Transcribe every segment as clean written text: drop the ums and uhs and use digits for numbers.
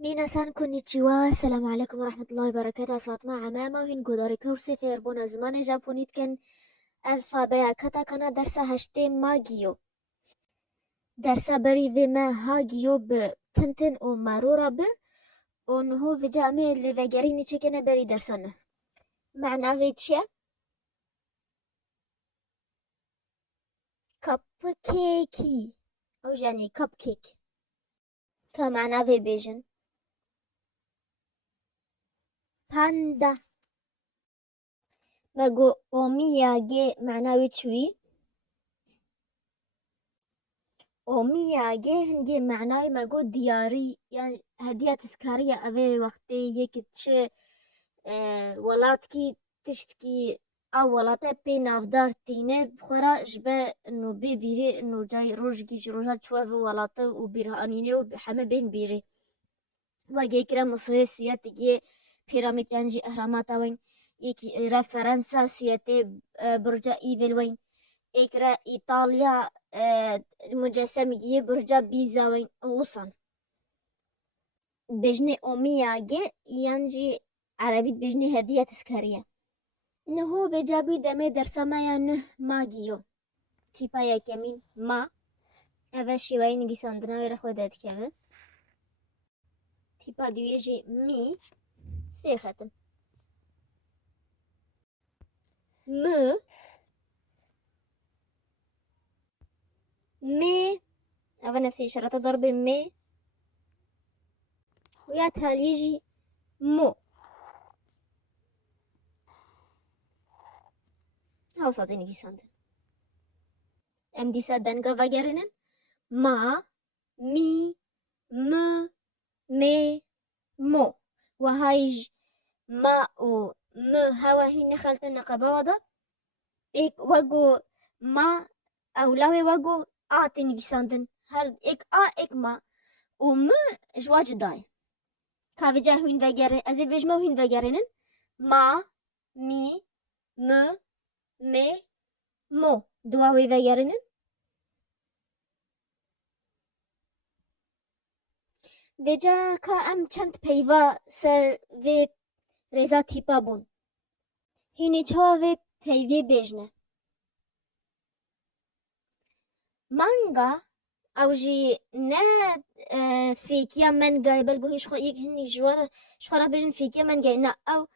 میناسان کونیچیوا السلام علیکم و رحمت الله و برکاته. اسمت ما عمامه و هین گوداری کورسی فیربون زمان ژاپنیت کن الفابیا کتا کنا درس هشته ماگیو درس بری و ما هاگیو ب تنتن و مارورا بر اونهو و جامعه لوگرینی چکنه بری درسانه معنى ویچیه کپ کیکی او جانی کپ کیک که معنى وی بیجن پاندا مگو اومیاگه معنى ویچوی اومیاگه هنگی معنای مگو دیاری یعنی هدیه تذکاریه اوه وقتی یکی چه ولات کی تشت کی او ولاته پی نافدار تینه بخورا جبه انو بی بیره انو جای روش گیش روشا چوه و ولاته و بیرهانینه و همه بین بیره و یکی را مصر سویت دیگه پیرامید یعنی اهرامات وین یکی را فرنسا سویت برجا ایول وین اكرا إيطاليا مجسمة برجا بيزا وين وصل بجني أومياجي ينجي عربي بجني هدية تذكارية نهو بجابي دمي درسما ينه ماجيو تيبا يا كمين ما أفاشي وين نجيساندنا ويرا خودات كمين تيبا دو يجي مي سيختم م مي أفا نفسي إشارة ضرب مي وياتها يجي مو هاو صوتي نجيساندن ام دي سادن غفاجرنن ما مي م مي مو وهايج ما و م هوا هي نخلتن قباضة إيك وجو ما أو لاوي وجو آتني بساندن هر إيك إيك ما وم جواج داي كافجا هين فجرن أزي بيجمو هين فجرنن ما مي م مي مو دواوي فجرنن وجا کا ام چند پیوا سر و رزا تیپا بون هینی چوا و پیوی بیجنه مانگا او جی نه فيكيا مانجا بلغو هين شخو يك هني جوار شخورا بيجن فيكيا مانجا نا او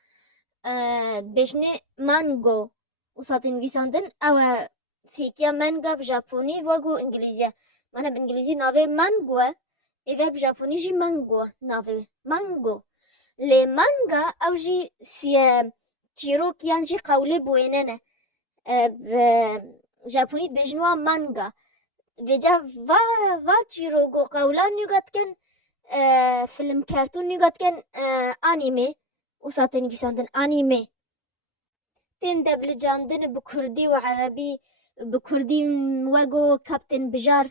بيجنه مانجو وساتين ويساندن او فيكيا مانجا بجابوني وغو انجليزيا مانا بانجليزي ناوي مانجو إذا بجابوني جي مانجو ناوي مانجو لي مانجا او جي سي تيروك يانجي قولي بويننه بجابوني بيجنوا مانجا ویجا و چیروگو قولان نگات کن فیلم کارتون نگات کن آنیمه و ساتن گیساندن آنیمه تین دبل جاندن بکردی و عربی بکردی وگو کابتن بجار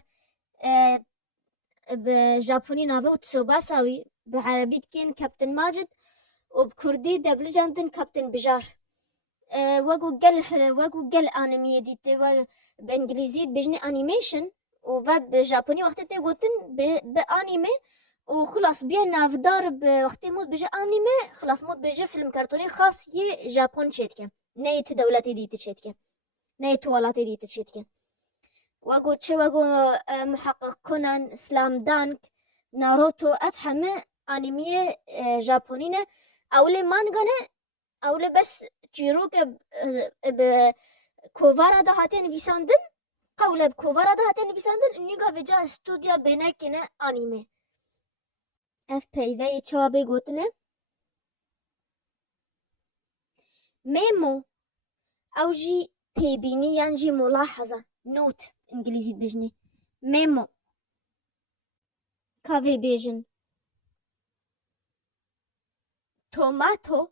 بژاپنی ناوه و تسوباساوی بعربی کن کابتن ماجد و بکردی دبل جاندن کابتن بجار وگو گل آنیمیه دیته و بانجليزي بيجني انيميشن وفا بجابوني وقت تقولن بانيمي وخلاص بيا نافدار بوقت موت بيجي انيمي خلاص موت بيجي فيلم كرتوني خاص ي جابون شيتكه نيت دولتي دي تشيتكه نيت ولاتي دي تشيتكه واقول شو واقول محقق كونان سلام دانك ناروتو افهمه انيمي جابونينه اولي مانغانه اولي بس جيروك کووارا ده هاتن نویساندن قوله کووارا ده هاتن نویساندن نیگا وجا استودیا بینه کنه آنیمه اف پیوه چوابه گوتنه ميمو او جي تيبيني يعني جي ملاحظة نوت انجليزي بجني ميمو كافي بيجن توماتو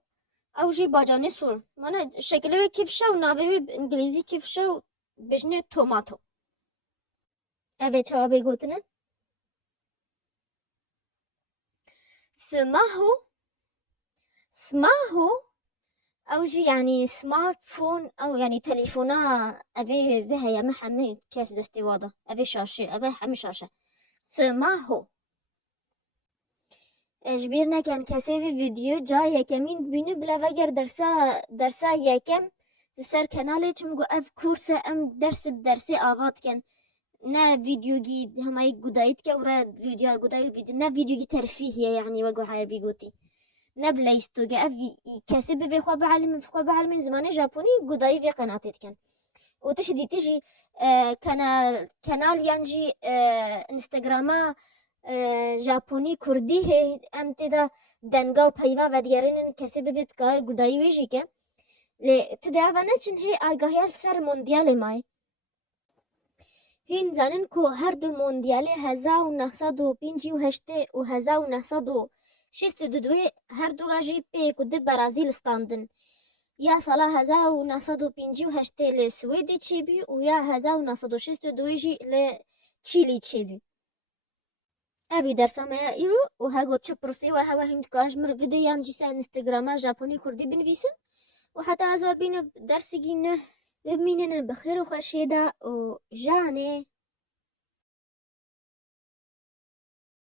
او جي باجاني سور مانا شكله كيف شو ناوي بانجليزي كيف شو بجني توماتو اوه چوابه گوتنه سماهو او جي يعني سمارت فون او يعني تليفونا ابي بها يا محمد كاس دستي واضح ابي شاشة ابي حمي شاشة سماهو اجبرنا كان كسي فيديو جا يكمين بينو بلا وگر درسا يكم لسر كنالي چمگو اف كورس ام درس بدرسي آوات كان نا فيديو جي هماي قدايت كورا فيديو قدايت بيد نا فيديو جي ترفيهية يعني وقو هاي بيقوتي نا بلايستو جا اف كسب في خوا بعلم زمان جابوني قداي في قناتي كان وتجي كانال ينجي انستغراما ژاپنی کردی هی ام تدا دنگا و پیوا و دیارین کسی ببید که گودایی ویجی که لی تدا اوانه چن هی آگاهی سر موندیال مای هین زنن که هر دو موندیال 1905 و هشته و 1962 هر دو گاجی پی کده برازیل استاندن یا سالا 1905 و هشته لی سویدی چی بی و یا 1962 جی لی چیلی چی بی ابي درس ما يرو وهاجو تشبرسي وهوا هند كاجمر فيديو يانجي سا انستغراما جابوني كردي بنفيسن وحتى ازو بين درس جينه بمينن بخير وخشيدا وجاني